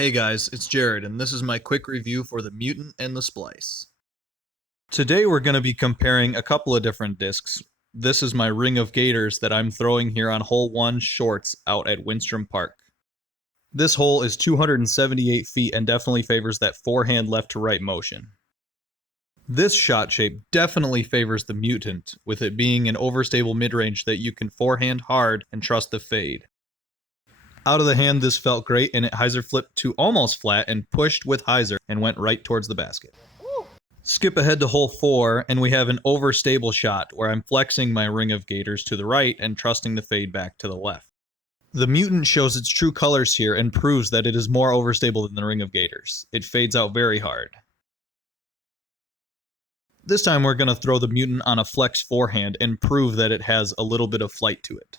Hey guys, it's Jared, and this is my quick review for the Mutant and the Splice. Today we're going to be comparing a couple of different discs. This is my ring of gators that I'm throwing here on hole 1 shorts out at Winstrom Park. This hole is 278 feet and definitely favors that forehand left to right motion. This shot shape definitely favors the Mutant, with it being an overstable mid-range that you can forehand hard and trust the fade. Out of the hand, this felt great, and it hyzer flipped to almost flat and pushed with hyzer and went right towards the basket. Skip ahead to hole 4, and we have an overstable shot where I'm flexing my ring of gators to the right and trusting the fade back to the left. The Mutant shows its true colors here and proves that it is more overstable than the ring of gators. It fades out very hard. This time we're going to throw the Mutant on a flex forehand and prove that it has a little bit of flight to it.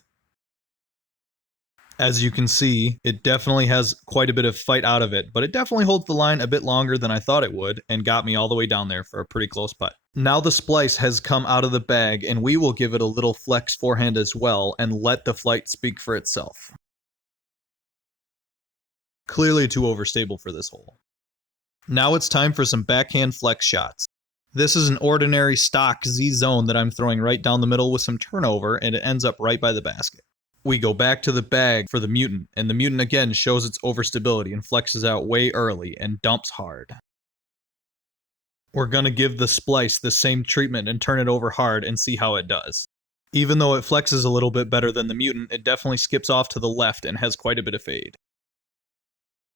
As you can see, it definitely has quite a bit of fight out of it, but it definitely holds the line a bit longer than I thought it would and got me all the way down there for a pretty close putt. Now the Splice has come out of the bag, and we will give it a little flex forehand as well and let the flight speak for itself. Clearly too overstable for this hole. Now it's time for some backhand flex shots. This is an ordinary stock Z zone that I'm throwing right down the middle with some turnover, and it ends up right by the basket. We go back to the bag for the Mutant, and the Mutant again shows its overstability and flexes out way early and dumps hard. We're going to give the Splice the same treatment and turn it over hard and see how it does. Even though it flexes a little bit better than the Mutant, it definitely skips off to the left and has quite a bit of fade.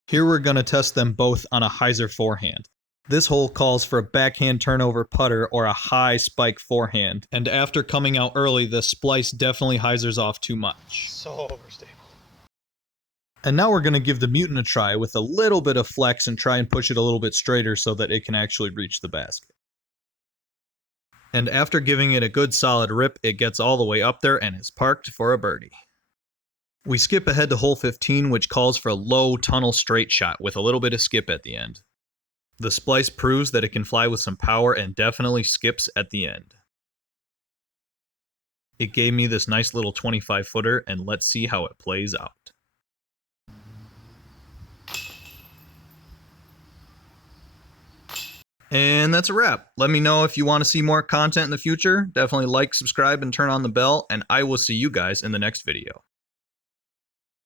Here we're going to test them both on a hyzer forehand. This hole calls for a backhand turnover putter or a high spike forehand, and after coming out early, the Splice definitely hyzers off too much. So overstable. And now we're going to give the Mutant a try with a little bit of flex and try and push it a little bit straighter so that it can actually reach the basket. And after giving it a good solid rip, it gets all the way up there and is parked for a birdie. We skip ahead to hole 15, which calls for a low tunnel straight shot with a little bit of skip at the end. The Splice proves that it can fly with some power and definitely skips at the end. It gave me this nice little 25-footer, and let's see how it plays out. And that's a wrap. Let me know if you want to see more content in the future. Definitely like, subscribe, and turn on the bell, and I will see you guys in the next video.